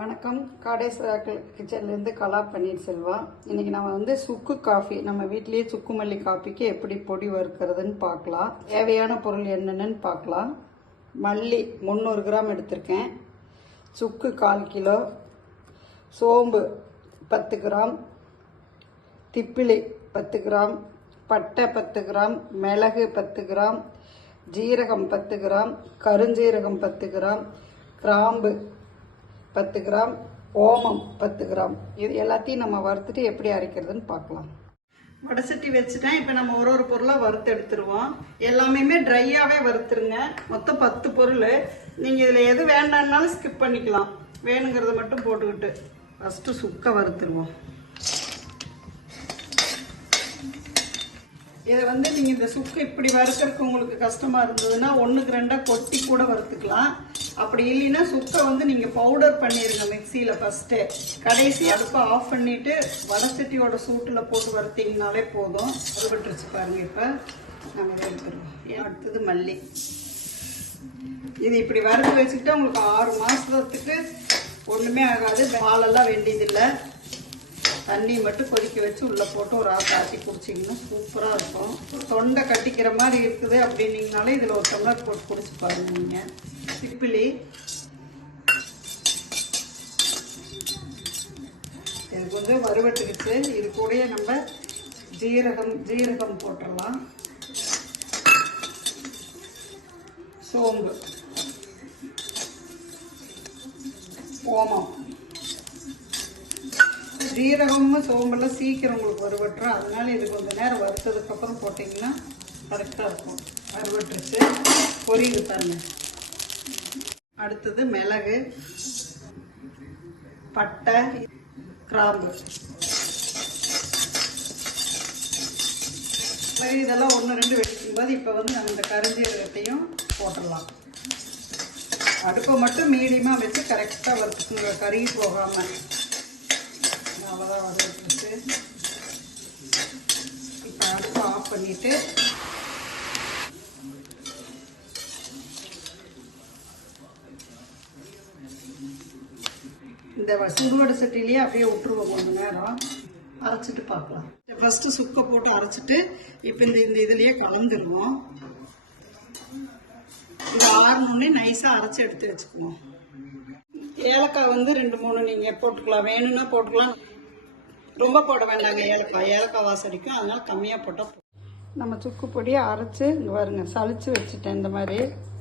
வணக்கம். காடேஸ்வரா கிச்சன்லேருந்து கலா பன்னீர் செல்வா. இன்றைக்கி நம்ம வந்து சுக்கு காஃபி, நம்ம வீட்லேயே சுக்கு மல்லி காஃபிக்கு எப்படி பொடி வறுக்கிறதுன்னு பார்க்கலாம். தேவையான பொருள் என்னென்னு பார்க்கலாம். மல்லி 300 கிராம் எடுத்திருக்கேன், சுக்கு 1/4 கிலோ, சோம்பு 10 கிராம், திப்பிலி 10 கிராம், பட்டை 10 கிராம், மிளகு 10 கிராம், ஜீரகம் 10 கிராம், கருஞ்சீரகம் 10 கிராம், கிராம்பு 10 கிராம், ஓமம் 10 கிராம். இது எல்லாத்தையும் நம்ம வறுத்துட்டு எப்படி அரைக்கிறதுன்னு பார்க்கலாம். வடசட்டி வச்சுட்டேன். இப்போ நம்ம ஒரு பொருளாக வறுத்து எடுத்துருவோம். எல்லாமே ட்ரையாகவே வறுத்துருங்க. மொத்தம் 10 பொருள். நீங்கள் இதில் எது வேண்டாம்னாலும் ஸ்கிப் பண்ணிக்கலாம். வேணுங்கிறத மட்டும் போட்டுக்கிட்டு ஃபஸ்ட்டு சுக்கை வறுத்துருவோம். இதை வந்து நீங்கள் இந்த சுக்கு இப்படி வறுக்கிறதுக்கு உங்களுக்கு கஷ்டமாக இருந்ததுன்னா 1க்கு 2 கொட்டி கூட வறுத்துக்கலாம். அப்படி இல்லைன்னா சுக்கை வந்து நீங்கள் பவுடர் பண்ணிடுங்க மிக்சியில் ஃபஸ்ட்டு. கடைசி அடுப்பை ஆஃப் பண்ணிவிட்டு வடசட்டியோட சூட்டில் போட்டு வறுத்தீங்கனாலே போதும். வறுபட்டுருச்சு பாருங்கள். இப்போ நம்ம இதை எடுத்துருவோம். அடுத்தது மல்லி. இது இப்படி வறுத்து வச்சுக்கிட்டா உங்களுக்கு 6 மாதத்துக்கு ஒன்றுமே ஆகாது. பாலெல்லாம் வேண்டியதில்லை. தண்ணி மட்டும் கொதிக்க வச்சு உள்ளே போட்டு ஒரு ஆட்டி குடிச்சிங்கன்னா சூப்பராக இருக்கும். தொண்டை கட்டிக்கிற மாதிரி இருக்குது அப்படின்னீங்கனாலே இதில் ஒரு டம்ளர் போட்டு குடிச்சு பாருங்க. நீங்கள் திப்பிலி இது கொஞ்சம் வறுவட்டுக்குச்சு. இது கூடயே நம்ம ஜீரகம் போட்டுடலாம். சோம்பு, ஓமம். ஜீரகமும் சோம்பெல்லாம் சீக்கிரம் உங்களுக்கு வறுவட்டுரும். அதனால இது கொஞ்சம் நேரம் வறுத்ததுக்கப்புறம் போட்டிங்கன்னா கரெக்டாக இருக்கும். வறுவட்டுருச்சு, பொரியுது பாருங்க. அடுத்தது மிளகு, பட்டை, கிராம்பு. இதெல்லாம் 1-2 வைக்கும்போது இப்போ வந்து நம்ம இந்த கருஞ்சீரகத்தையும் போட்டுடலாம். அடுப்பை மட்டும் மீடியமாக வச்சு கரெக்டாக வறுத்துக்குங்க, கருகி போகாமல். அவ்வளோதான் வறுவட்டுருச்சு. இப்போ அடுப்பை ஆஃப் பண்ணிவிட்டு இந்த சுடுவடை சட்டிலேயே அப்படியே விட்டுருவோம். கொஞ்சம் நேரம் அரைச்சிட்டு பார்க்கலாம். ஃபஸ்ட்டு சுக்கை போட்டு அரைச்சிட்டு இப்போ இந்த இதுலேயே கலந்துருவோம். இது ஆறணுன்னே நைஸாக அரைச்சி எடுத்து வச்சுக்குவோம். ஏலக்காய் வந்து 2-3 நீங்கள் போட்டுக்கலாம். வேணும்னா போட்டுக்கலாம், ரொம்ப போட வேண்டாங்க. ஏலக்காய் வாசடிக்கும், அதனால கம்மியாக போட்டால். நம்ம சுக்கு பொடியை அரைச்சி இங்கே பாருங்க சளிச்சு வச்சுட்டேன். இந்த மாதிரி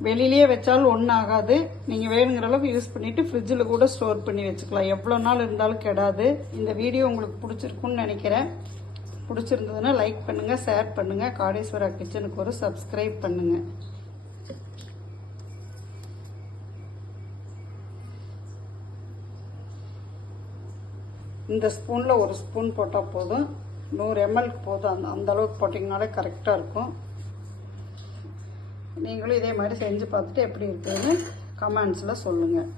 வெளியிலேயே வச்சாலும் ஒன்றும் ஆகாது. நீங்கள் வேணுங்கிற அளவுக்கு யூஸ் பண்ணிவிட்டு ஃப்ரிட்ஜில் கூட ஸ்டோர் பண்ணி வச்சுக்கலாம். எவ்வளோ நாள் இருந்தாலும் கெடாது. இந்த வீடியோ உங்களுக்கு பிடிச்சிருக்குன்னு நினைக்கிறேன். பிடிச்சிருந்ததுன்னா லைக் பண்ணுங்கள், ஷேர் பண்ணுங்கள். காடேஸ்வரா கிச்சனுக்கு ஒரு சப்ஸ்கிரைப் பண்ணுங்கள். இந்த ஸ்பூனில் 1 ஸ்பூன் போட்டால் போதும். 100 ml போதும். அந்த அளவுக்கு போட்டிங்கனாலே கரெக்டாக இருக்கும். நீங்களும் இதே மாதிரி செஞ்சு பார்த்துட்டு எப்படி இருக்குதுன்னு கமெண்ட்ஸில் சொல்லுங்கள்.